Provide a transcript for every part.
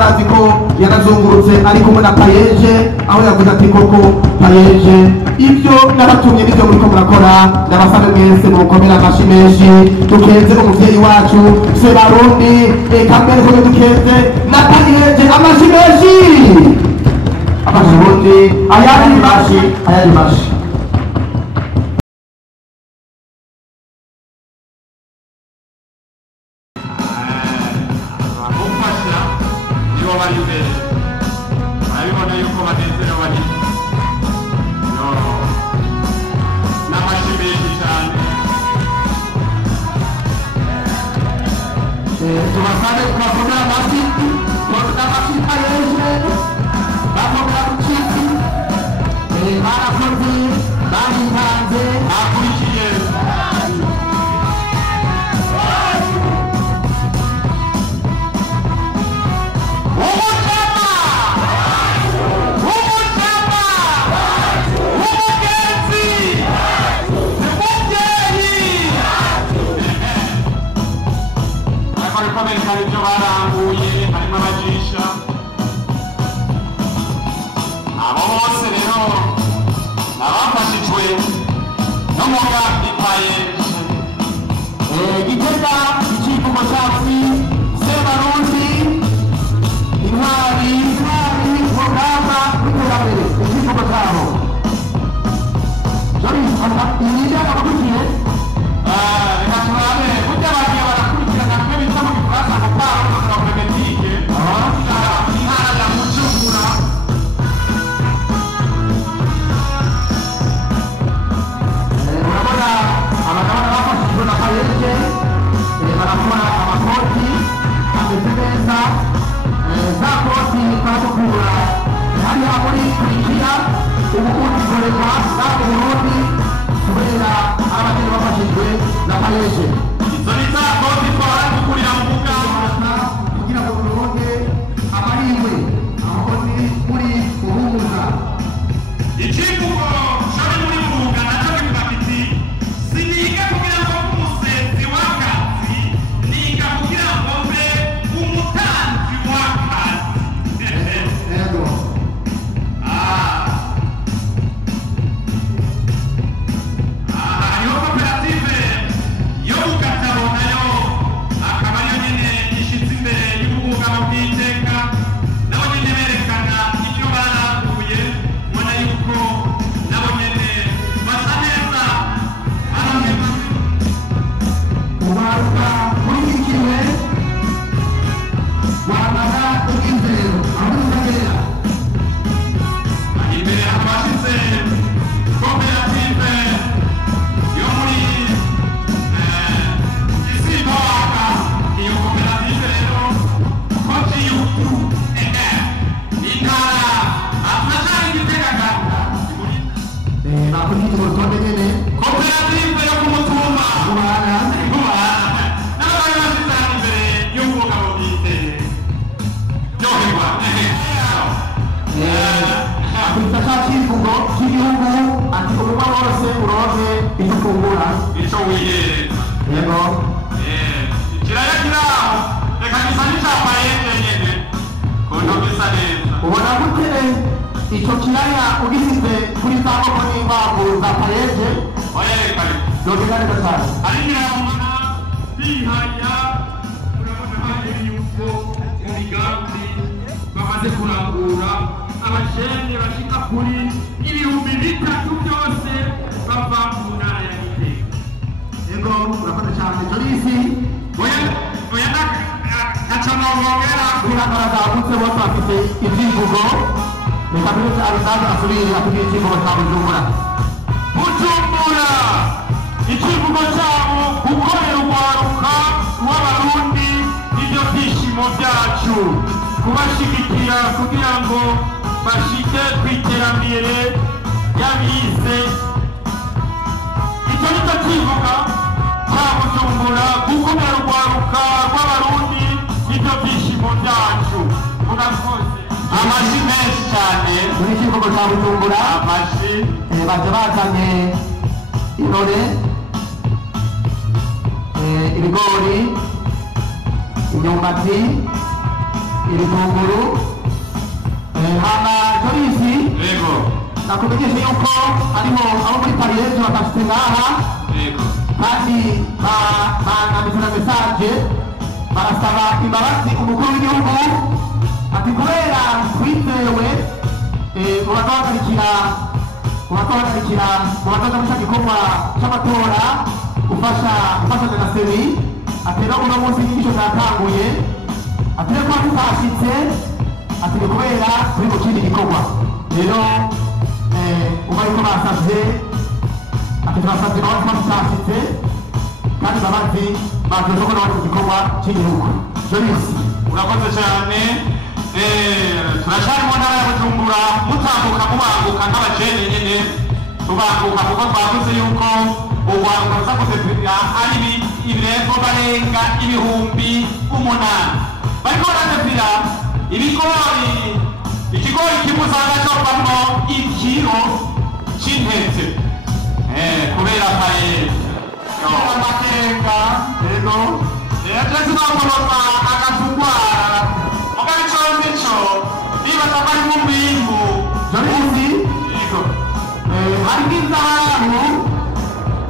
arazi ko yarazungurutse ari kumwe na Payeje aho yavuze ati koko Payeje ibyo nabatumye nibyo muri ko murakora ndabasabe mwese mukomera amashi menshi dukeze umuvyeyi wacu Sebarundi eka mbere ko dukeze na Payeje amashi menshi amashi ayari mashi kubashigikira kugira ngo bashike kwiterambere yabize icyo nicyo kivuga cya Bujumbura gukomera urwaruka rw'abarundi nibyo byishimo byacu murakoze amashi menshi cyane muri kivugo cya Bujumbura amashi baje bazanye intore ibigori imyumbati iri kunguru hama Jorisi yego nakumenyesha yuko hariho abo muri Pariyeje batashitse ngaha yego kandi banditse na message barasaba imbabazi umukuru w'igihugu ati kubera twizewe mubazahagarikira mubazaza mu gikorwa cy'amatora ufasha na seri ati rero uno munsi inyigisho zatanguye ati rero kuba tutashitse ati ni kubera turi mu kindi gikorwa rero uba yuko basavye ati turasavye nawe kuba tutashitse kandi imbabazi bavuze ko nawe mu gikorwa cy'igihugu Jorisi urakoze cyane turashari mu ntara ya Bujumbura mutambuka mubanguka nk'abajene nyene tubanguka kuko twavuze yuko urwaruka ruza kudepira ari ibirengo barenga ibihumbi 8 bariko baradepira ibigori ikigori kimwe usanga covamwo ikiro c'intete kubera Pariyeje amakenga rero yaje n'akorota agatungwara mugari cyo niba tabari mu mbingu Jorisi yego hari n'inzahabu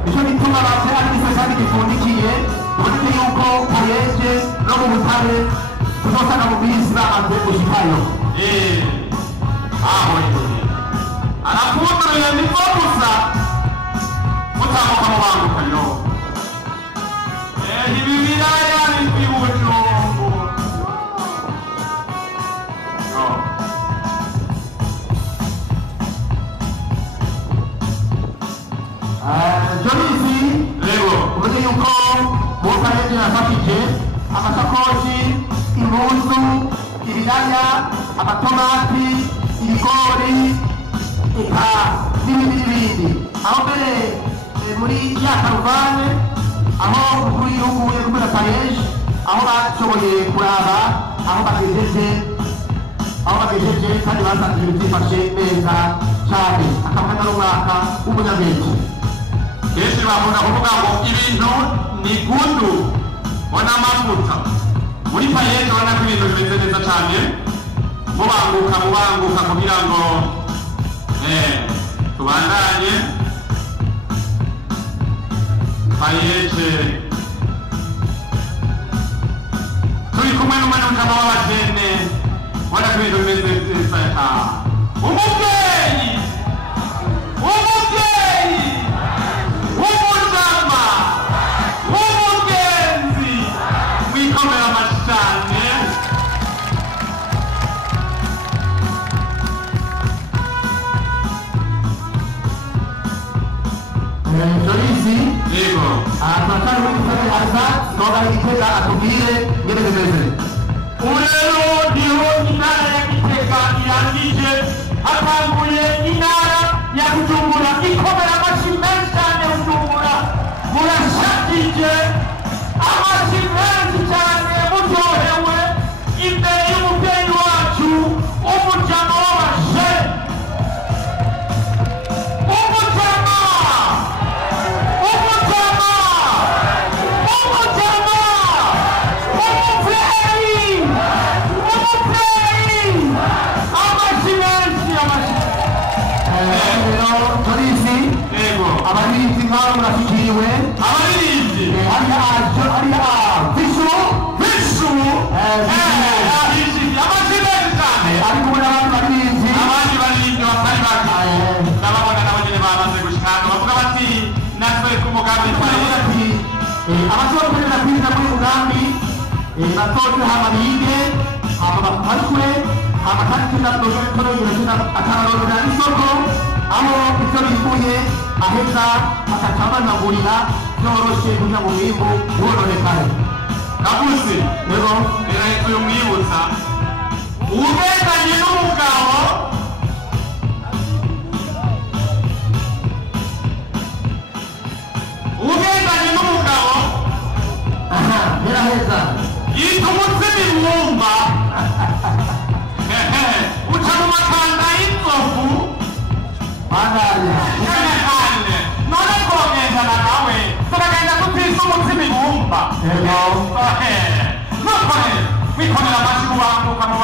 nicyo gituma batera n'igisasani gifundikiye uboneke yuko Pariyeje no mu Butare tuzosanga mu minsi bamaze gushikayo aho arafunduye niko gusa mutamuka mu banguka yo ibi biraya ni Bujumbu Jorisi rego ubonye yuko mu Pariyeje yafashije amasakoshi impuzu ibiraya amatomati ibigori eka n'ibindi aho mbere muri ya karuvane aho umukuru w'igihugu yaguze Pariyeje aho bashoboye kuraba aho bagejeje kandi basanze ibintu byifashe neza cyane akavuga n'umwaka w'umunyabwenge kenshi bakunda kuvuga ngo ibintu ni gundu bona amavuta muri Pariyeje ubona ko ibintu bimeze neza cyane mubanguka kugira ngo tubandanye Pariyeje turi kumwe n'umunyamabanga w'abajene ubona ko ibintu bimeze neza umubyeyi w'umujama w'umugenzi wikomera amashane Jorisi yego turatari muri gisagara haza twagara Gitega atubwire ngene bimeze ubu rero niho intara ya Gitega irangije hatanguye intara ya Bujumbura ikomera amashyi menshi cyane Bujumbura murashakije amashyi menshi cyane muryohewe imbere y'umubyeyi wacu umujama w'abashe Jorisi abaririmbyi nk'abo murashikiriwe abaririmbyi hariya vishu ari kumwe n'abandi baririmbyi batari bake ndababona nabo nyine bamaze gushikana bavuga bati natwe k'umugambi Pariyeje abashobora gukorera kwiza muri mugambi batoze hama bige hama bafashwe hama kandi tunatorogera akararorera isoko aho ibyo bivuye aheza bakaca banagurira byoroshe kugira ngo umwimbu wononekare navuze rero rero uyu mwibutsa ugendanye n'umugabo biraheza yitwa umutsima ibumba uca mu makanda y'inzovu bandanya none twogendana nawe turagenda tutisa umutsima ibumba nuko rero wikorera amashyi ubanguka mu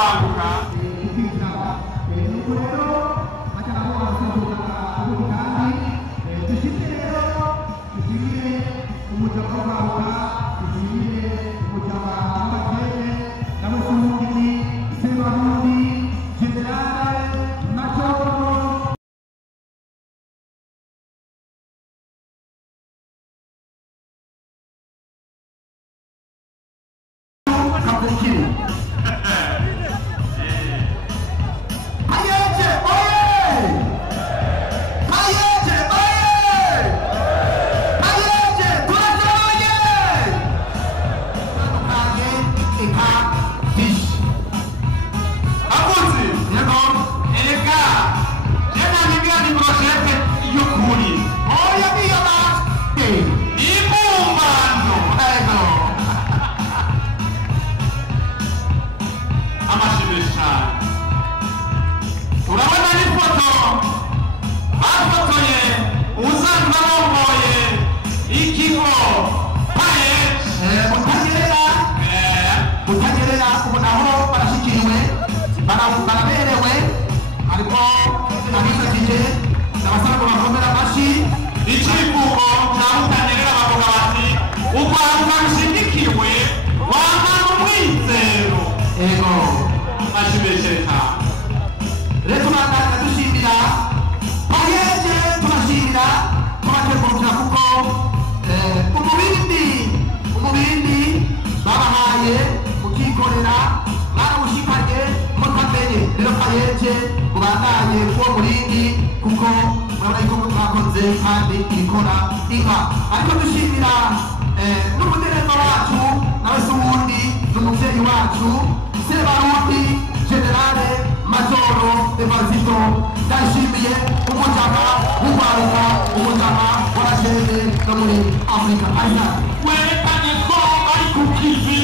Africa, werekane ko bari ku kivi